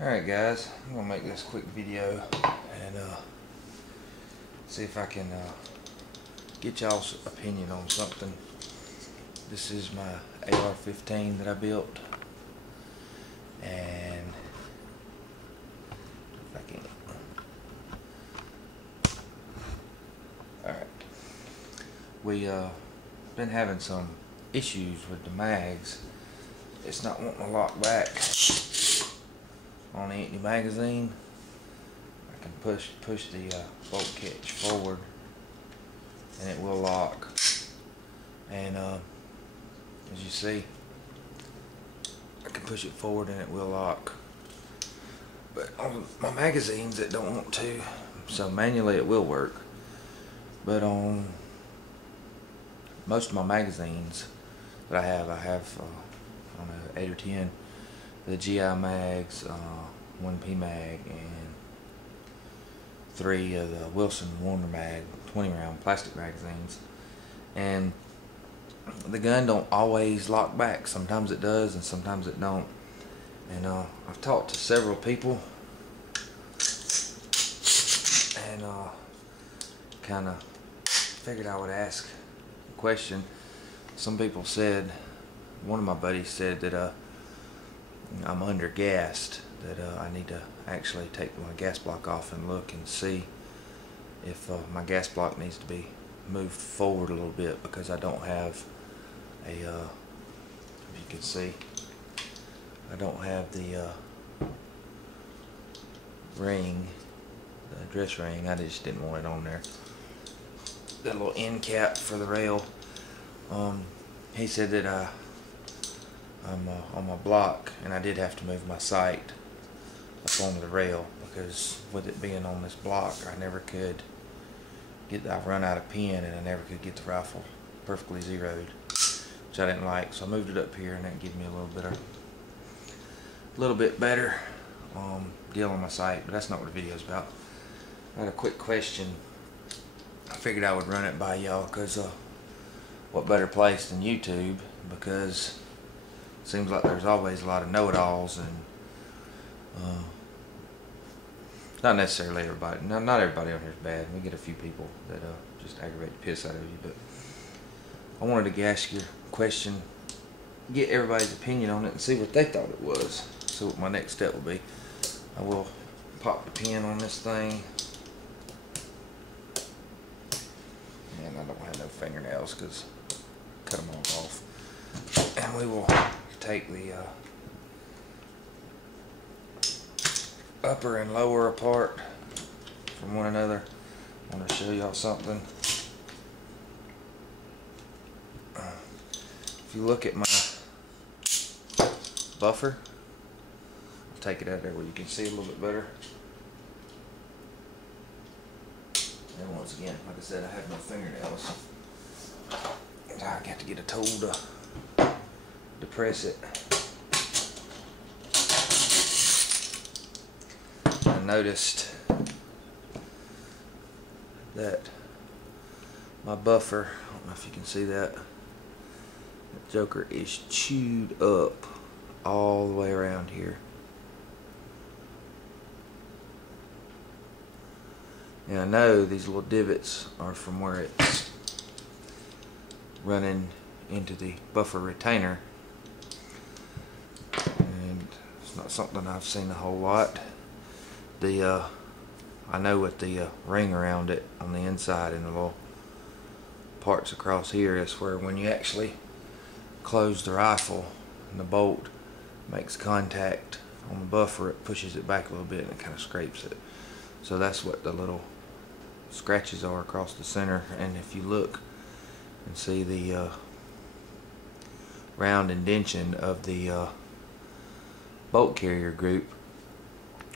Alright guys, I'm going to make this quick video and see if I can get y'all's opinion on something. This is my AR-15 that I built, and if I can, alright, we been having some issues with the mags. It's not wanting to lock back on the empty magazine. I can push the bolt catch forward and it will lock, and as you see, I can push it forward and it will lock. But on my magazines it don't want to, so manually it will work. But on most of my magazines that I have on a 8 or 10, the GI mags, 1P mag, and 3 of the Wilson Warner mag 20 round plastic magazines, and the gun don't always lock back. Sometimes it does and sometimes it don't. And I've talked to several people and kind of figured I would ask a question. Some people said, one of my buddies said that I'm under-gassed, that I need to actually take my gas block off and look and see if my gas block needs to be moved forward a little bit, because I don't have a, if you can see, I don't have the ring, the dress ring. I just didn't want it on there. That little end cap for the rail. He said that I'm on my block, and I did have to move my sight up onto the rail, because with it being on this block, I never could get, I've run out of pin, and I never could get the rifle perfectly zeroed, which I didn't like. So I moved it up here, and that gave me a little bit better deal on my sight. But that's not what the video's about. I had a quick question. I figured I would run it by y'all, because what better place than YouTube, because it seems like there's always a lot of know-it-alls, and not necessarily everybody. Not everybody on here is bad. We get a few people that just aggravate the piss out of you. But I wanted to ask you a question, get everybody's opinion on it, and see what they thought it was. See what my next step will be. I will pop the pin on this thing. And I don't have no fingernails because I cut them all off. And we will take the upper and lower apart from one another. I want to show y'all something. If you look at my buffer, I'll take it out there where you can see a little bit better. And once again, like I said, I have no fingernails. I got to get a tool to press it. I noticed that my buffer, I don't know if you can see that, the joker is chewed up all the way around here. And I know these little divots are from where it's running into the buffer retainer, and it's not something I've seen a whole lot. I know with the ring around it on the inside and the little parts across here, is where when you actually close the rifle and the bolt makes contact on the buffer, it pushes it back a little bit and it kind of scrapes it. So that's what the little scratches are across the center. And if you look and see the round indention of the bolt carrier group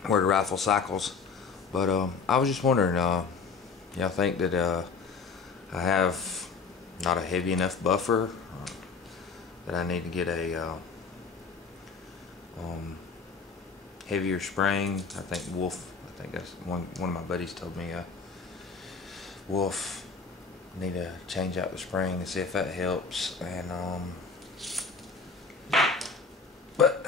where the rifle cycles. But I was just wondering, y'all think that I have not a heavy enough buffer, that I need to get a heavier spring? I think Wolf, I think that's one of my buddies told me Wolf need to change out the spring and see if that helps. And but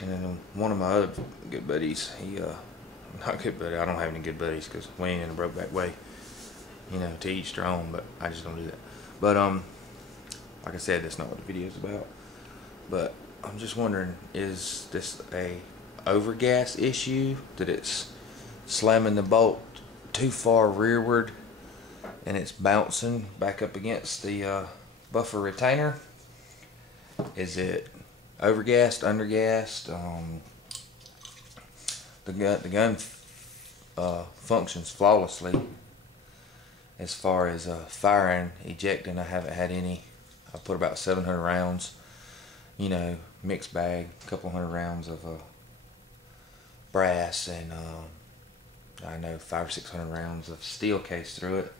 And then one of my other good buddies, he not good buddy, I don't have any good buddies because we ain't in a broke back way, you know, to each their own, but I just don't do that. But like I said, that's not what the video's about. But I'm just wondering, is this a overgas issue, that it's slamming the bolt too far rearward and it's bouncing back up against the buffer retainer? Is it overgassed, undergassed? The gun functions flawlessly as far as firing, ejecting. I haven't had any. I put about 700 rounds, you know, mixed bag, a couple hundred rounds of brass, and I know 500 or 600 rounds of steel case through it.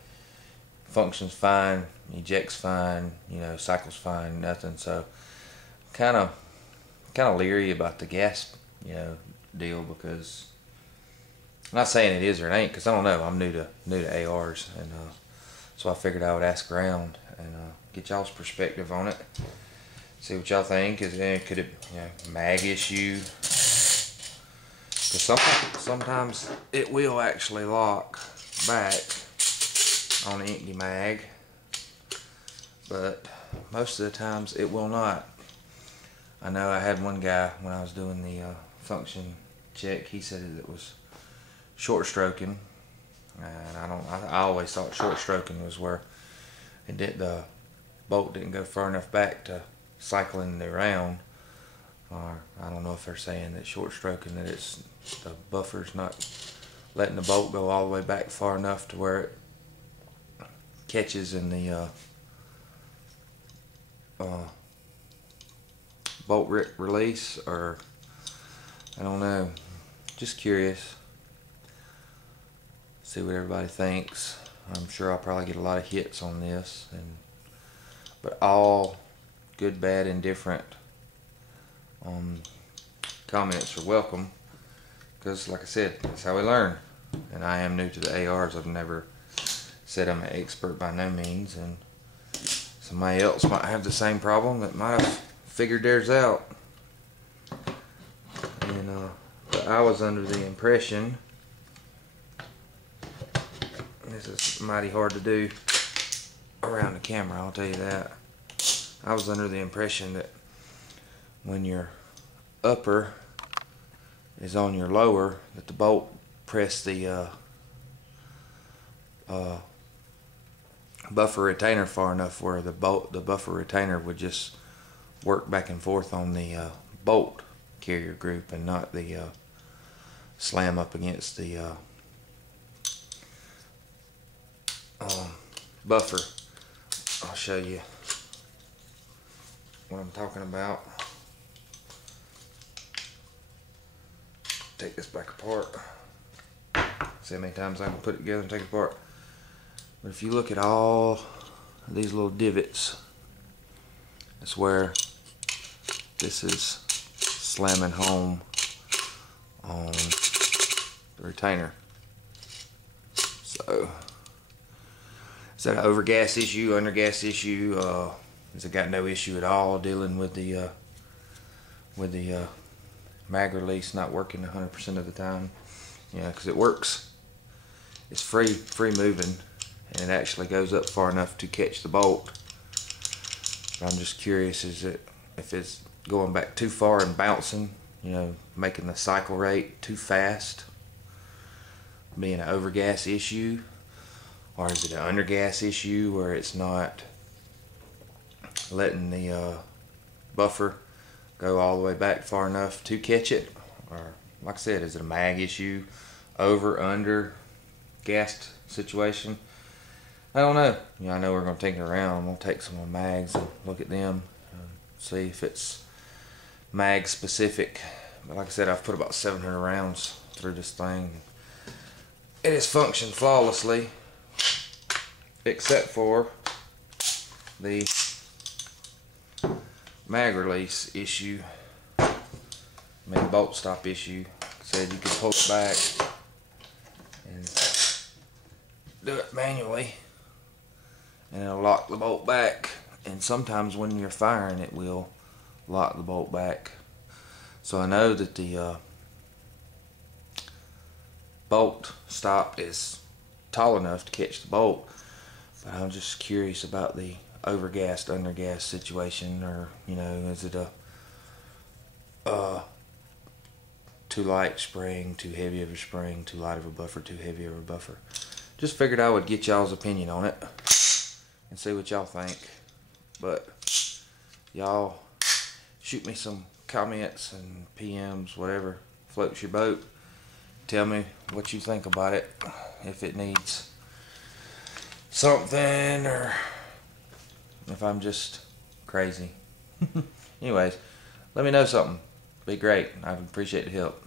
Functions fine, ejects fine, you know, cycles fine, nothing. So kind of leery about the gas, you know, deal, because I'm not saying it is or it ain't, because I don't know. I'm new to ARs, and so I figured I would ask around and get y'all's perspective on it. See what y'all think. Could it, you know, mag issue? Because sometimes it will actually lock back on the empty mag, but most of the times it will not. I know I had one guy when I was doing the function check. He said it was short stroking, and I always thought short stroking was where the bolt didn't go far enough back to cycle in the round. Or I don't know if they're saying that short stroking, that it's the buffer's not letting the bolt go all the way back far enough to where it catches in the bolt release, or I don't know. Just curious. See what everybody thinks. I'm sure I'll probably get a lot of hits on this, but all good, bad, indifferent comments are welcome, because like I said, that's how we learn. And I am new to the ARs. I've never said I'm an expert, by no means, and somebody else might have the same problem that might have figured theirs out. And but I was under the impression, this is mighty hard to do around the camera, I'll tell you that. I was under the impression that when your upper is on your lower, that the bolt pressed the buffer retainer far enough where the buffer retainer would just work back and forth on the bolt carrier group, and not the slam up against the buffer. I'll show you what I'm talking about. Take this back apart. See how many times I can put it together and take it apart. But if you look at all these little divots, that's where this is slamming home on the retainer. So is that an overgas issue, undergas issue? Has it got no issue at all dealing with the mag release not working 100% of the time? Yeah, because it works. It's free moving, and it actually goes up far enough to catch the bolt. But I'm just curious, if it's going back too far and bouncing, you know, making the cycle rate too fast, being an overgas issue, or is it an undergas issue where it's not letting the buffer go all the way back far enough to catch it? Or like I said, is it a mag issue, over, under gassed situation? I don't know. You know, I know we're going to take it around. I'm going to take some of the mags and look at them and see if it's mag specific. But like I said, I've put about 700 rounds through this thing. It has functioned flawlessly, except for the mag release issue. I mean, bolt stop issue. Said you could pull it back and do it manually, and it'll lock the bolt back. And sometimes when you're firing, it will lock the bolt back. So So I know that the bolt stop is tall enough to catch the bolt, but I'm just curious about the overgassed, undergassed situation, or is it a too light spring, too heavy of a spring, too light of a buffer, too heavy of a buffer. Just figured I would get y'all's opinion on it and see what y'all think. But y'all shoot me some comments and PMs, whatever floats your boat. Tell me what you think about it, if it needs something or if I'm just crazy. Anyways, let me know something. Be great. I'd appreciate the help.